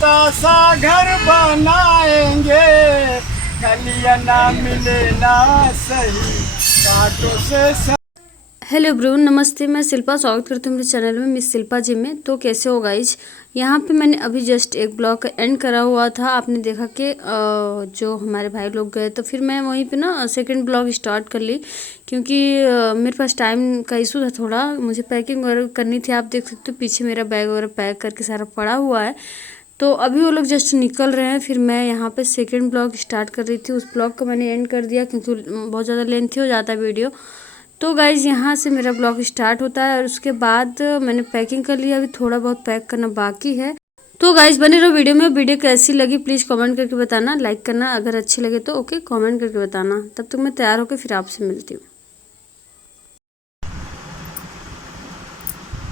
सा घर बनाएंगे, गलियां ना मिले ना सही, कांटों से। हेलो ब्रो, नमस्ते। मैं शिल्पा स्वागत करती हूँ मेरे चैनल में, मिस शिल्पा जी में। तो कैसे हो गाइज? यहाँ पे मैंने अभी जस्ट एक ब्लॉग एंड करा हुआ था। आपने देखा कि जो हमारे भाई लोग गए, तो फिर मैं वहीं पे ना सेकंड ब्लॉग स्टार्ट कर ली, क्योंकि मेरे पास टाइम का इशू था थोड़ा। मुझे पैकिंग वगैरह करनी थी। आप देख सकते हो पीछे मेरा बैग वगैरह पैक करके सारा पड़ा हुआ है। तो अभी वो लोग जस्ट निकल रहे हैं, फिर मैं यहाँ पे सेकंड ब्लॉग स्टार्ट कर रही थी। उस ब्लॉग को मैंने एंड कर दिया क्योंकि बहुत ज़्यादा लेंथी हो जाता है वीडियो। तो गाइज़ यहाँ से मेरा ब्लॉग स्टार्ट होता है और उसके बाद मैंने पैकिंग कर लिया। अभी थोड़ा बहुत पैक करना बाकी है। तो गाइज़ बने रहो वीडियो में। वीडियो कैसी लगी प्लीज़ कमेंट करके बताना, लाइक करना। अगर अच्छी लगे तो ओके कमेंट करके बताना। तब तक मैं तैयार होकर फिर आपसे मिलती हूँ।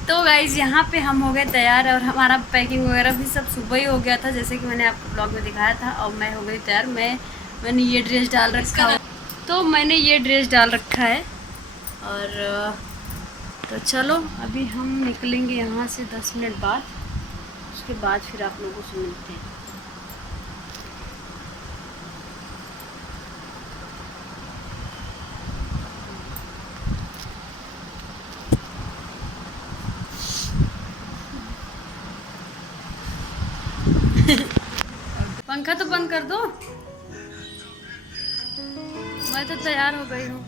तो गाइज़ यहाँ पे हम हो गए तैयार और हमारा पैकिंग वगैरह भी सब सुबह ही हो गया था, जैसे कि मैंने आपको ब्लॉग में दिखाया था। और मैं हो गई तैयार। मैंने ये ड्रेस डाल रखा है। तो मैंने ये ड्रेस डाल रखा है और तो चलो अभी हम निकलेंगे यहाँ से 10 मिनट बाद। उसके बाद फिर आप लोगों से मिलते हैं। पंखा तो बंद कर दो। मैं तो तैयार हो गई हूँ।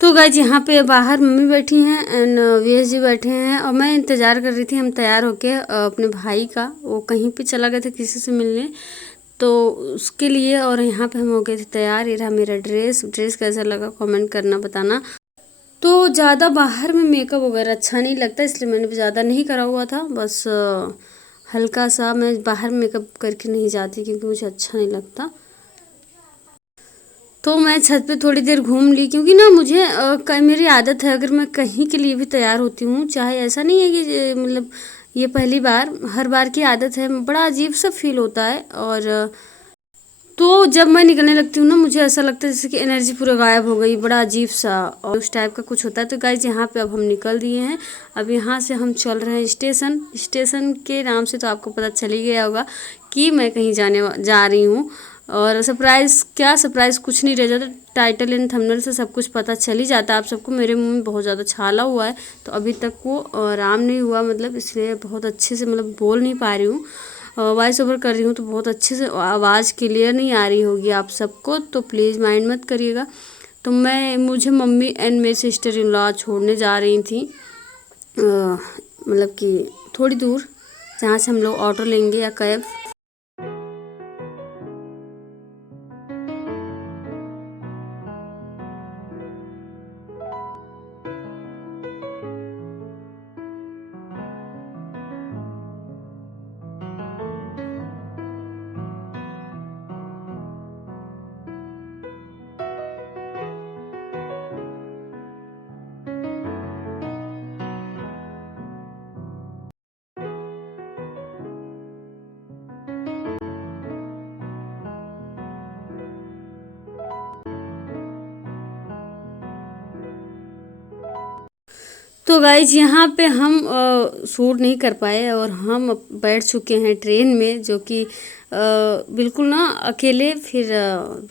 तो गाइज यहाँ पे बाहर मम्मी बैठी हैं एंड वीएस जी बैठे हैं और मैं इंतज़ार कर रही थी। हम तैयार होके अपने भाई का, वो कहीं पे चला गया था किसी से मिलने, तो उसके लिए। और यहाँ पे हम हो गए थे तैयार। ये रहा मेरा ड्रेस कैसा लगा कमेंट करना बताना। तो ज़्यादा बाहर में मेकअप वगैरह अच्छा नहीं लगता, इसलिए मैंने भी ज़्यादा नहीं करा हुआ था। बस हल्का सा। मैं बाहर मेकअप करके नहीं जाती क्योंकि मुझे अच्छा नहीं लगता। तो मैं छत पे थोड़ी देर घूम ली, क्योंकि ना मुझे मेरी आदत है, अगर मैं कहीं के लिए भी तैयार होती हूँ, चाहे ऐसा नहीं है कि मतलब ये पहली बार, हर बार की आदत है। बड़ा अजीब सा फील होता है। और तो जब मैं निकलने लगती हूँ ना, मुझे ऐसा लगता है जैसे कि एनर्जी पूरा गायब हो गई, बड़ा अजीब सा और उस टाइप का कुछ होता है। तो गाइज यहाँ पे अब हम निकल दिए हैं। अब यहाँ से हम चल रहे हैं स्टेशन के नाम से तो आपको पता चल ही गया होगा कि मैं कहीं जा रही हूँ। और सरप्राइज़ क्या, सरप्राइज़ कुछ नहीं रह जाता। टाइटल एंड थंबनेल से सब कुछ पता चल ही जाता है आप सबको। मेरे मुंह में बहुत ज़्यादा छाला हुआ है, तो अभी तक वो आराम नहीं हुआ, मतलब इसलिए बहुत अच्छे से मतलब बोल नहीं पा रही हूँ। वॉइस ओवर कर रही हूँ तो बहुत अच्छे से आवाज़ क्लियर नहीं आ रही होगी आप सबको, तो प्लीज़ माइंड मत करिएगा। तो मुझे मम्मी एंड मेरी सिस्टर इन लॉ छोड़ने जा रही थी, मतलब कि थोड़ी दूर, जहाँ से हम लोग ऑटो लेंगे या कैब। तो गाइज यहाँ पे हम शूट नहीं कर पाए और हम बैठ चुके हैं ट्रेन में, जो कि बिल्कुल ना अकेले। फिर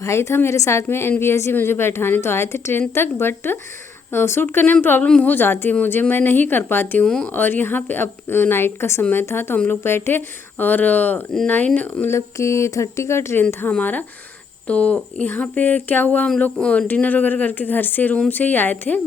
भाई था मेरे साथ में, एनवीएस जी मुझे बैठाने तो आए थे ट्रेन तक, बट शूट करने में प्रॉब्लम हो जाती है मुझे, मैं नहीं कर पाती हूँ। और यहाँ पे अब नाइट का समय था तो हम लोग बैठे और 9 मतलब कि 30 का ट्रेन था हमारा। तो यहाँ पे क्या हुआ, हम लोग डिनर वगैरह करके घर से, रूम से ही आए थे।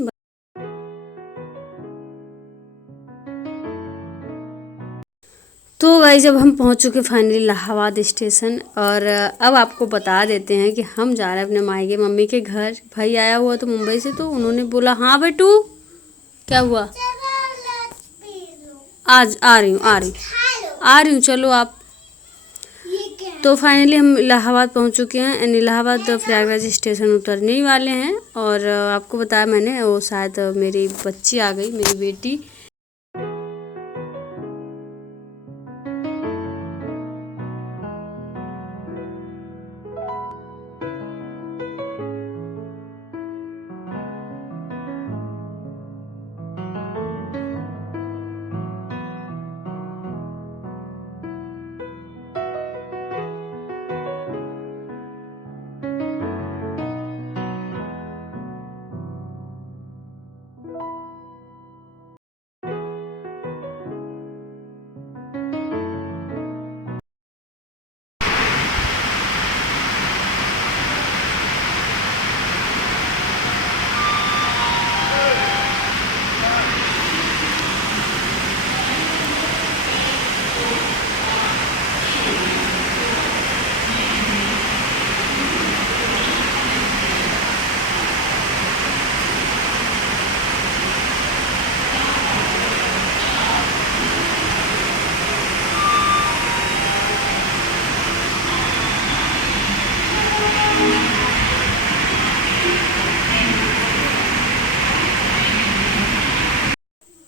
तो गाइस जब हम पहुंच चुके फाइनली इलाहाबाद स्टेशन, और अब आपको बता देते हैं कि हम जा रहे हैं अपने मायके मम्मी के घर। भाई आया हुआ तो मुंबई से, तो उन्होंने बोला हाँ बेटू क्या हुआ, आज आ रही हूँ चलो आप। तो फाइनली हम इलाहाबाद पहुंच चुके हैं एंड इलाहाबाद प्रयागराज स्टेशन उतरने ही वाले हैं। और आपको बताया मैंने, वो शायद मेरी बच्ची आ गई, मेरी बेटी।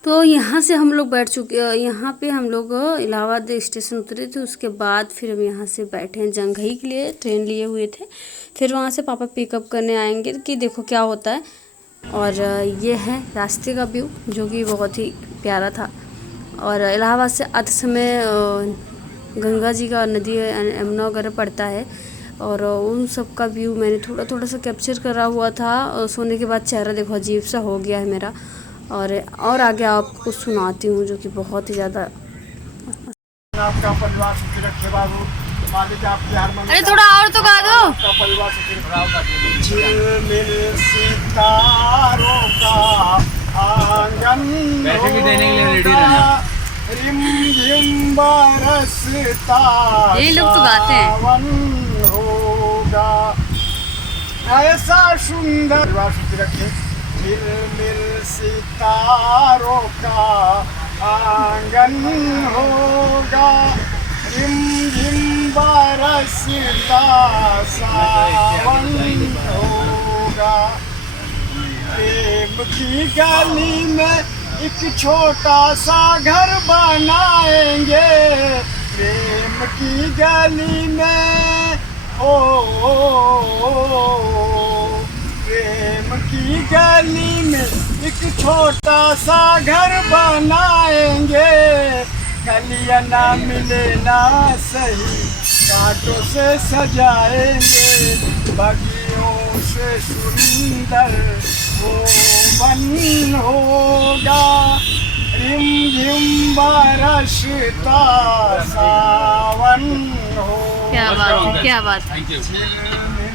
तो यहाँ से हम लोग बैठ चुके, यहाँ पे हम लोग इलाहाबाद स्टेशन उतरे थे। उसके बाद फिर हम यहाँ से बैठे हैं जंघई के लिए, ट्रेन लिए हुए थे। फिर वहाँ से पापा पिकअप करने आएंगे कि देखो क्या होता है। और ये है रास्ते का व्यू जो कि बहुत ही प्यारा था। और इलाहाबाद से आते समय गंगा जी का नदी यमुना वगैरह पड़ता है, और उन सब का व्यू मैंने थोड़ा थोड़ा सा कैप्चर करा हुआ था। सोने के बाद चेहरा देखो अजीब सा हो गया है मेरा। और आगे आपको कुछ सुनाती हूँ जो कि बहुत ही ज़्यादा। आपका परिवार सुखी रखे बाबू, मालिक आपकी हर मन। अरे थोड़ा और तो गा दो। आपका परिवार सुखी। झिलमिल सितारों का आंगन पैसे भी देने के लिए रेडी रहना। रिमझिम बरसता ये लोग तो गाते हैं। सावन होगा, ऐसा सुंदर परिवार सुखी रखे। झिलमिल सितारों का आंगन होगा, रिमझिम बरसता सावन होगा। प्रेम की गली में एक छोटा सा घर बनाएंगे, प्रेम की गली में प्रेम की गली में एक छोटा सा घर बनाएंगे। कलियां ना मिले ना सही, कांटों से सजाएंगे, बगियों से सुंदर वो वन होगा, रिमझिम बरसता सावन होगा। क्या बात है, क्या बात है।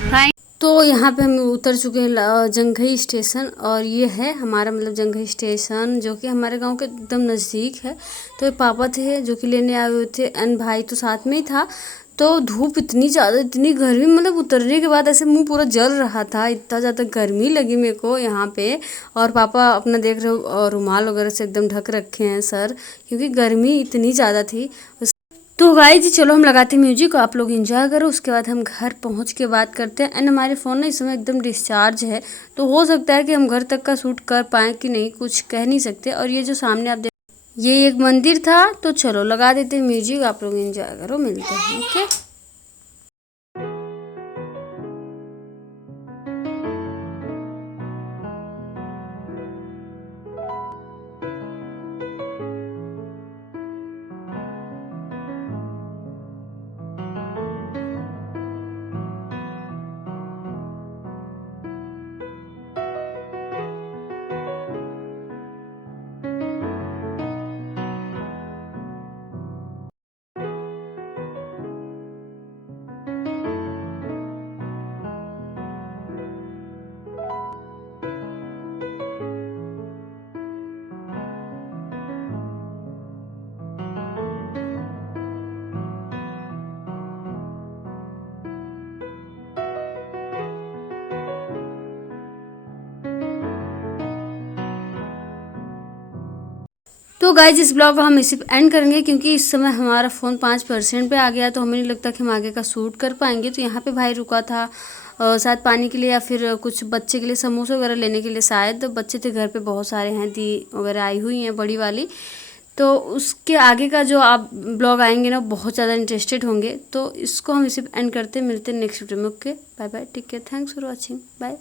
Thank you. तो यहाँ पे हम उतर चुके हैं जंघई स्टेशन, और ये है हमारा मतलब जंघई स्टेशन जो कि हमारे गांव के एकदम नज़दीक है। तो ये पापा थे जो कि लेने आए हुए थे, एंड भाई तो साथ में ही था। तो धूप इतनी ज़्यादा, इतनी गर्मी, मतलब उतरने के बाद ऐसे मुंह पूरा जल रहा था, इतना ज़्यादा गर्मी लगी मेरे को यहाँ पे। और पापा अपना देख रहे हो रुमाल वगैरह से एकदम ढक रखे हैं सर, क्योंकि गर्मी इतनी ज़्यादा थी। तो गाइस जी चलो हम लगाते हैं म्यूजिक, आप लोग एंजॉय करो, उसके बाद हम घर पहुंच के बात करते हैं। एंड हमारे फ़ोन ना इस समय एकदम डिस्चार्ज है, तो हो सकता है कि हम घर तक का शूट कर पाएँ कि नहीं, कुछ कह नहीं सकते। और ये जो सामने आप देख, ये एक मंदिर था। तो चलो लगा देते हैं म्यूजिक, आप लोग एंजॉय करो, मिलते हैं ओके। तो गाइज इस ब्लॉग को हम इसी पे एंड करेंगे, क्योंकि इस समय हमारा फ़ोन 5% पे आ गया, तो हमें नहीं लगता कि हम आगे का शूट कर पाएंगे। तो यहाँ पे भाई रुका था शायद पानी के लिए या फिर कुछ बच्चे के लिए समोसे वगैरह लेने के लिए। शायद बच्चे थे घर पे, बहुत सारे हैं, दी वगैरह आई हुई हैं बड़ी वाली। तो उसके आगे का जो आप ब्लॉग आएंगे ना बहुत ज़्यादा इंटरेस्टेड होंगे। तो इसको हम इसी पे एंड करते, मिलते हैं नेक्स्ट वीडियो में। Okay bye bye, take care, thanks for watching, bye.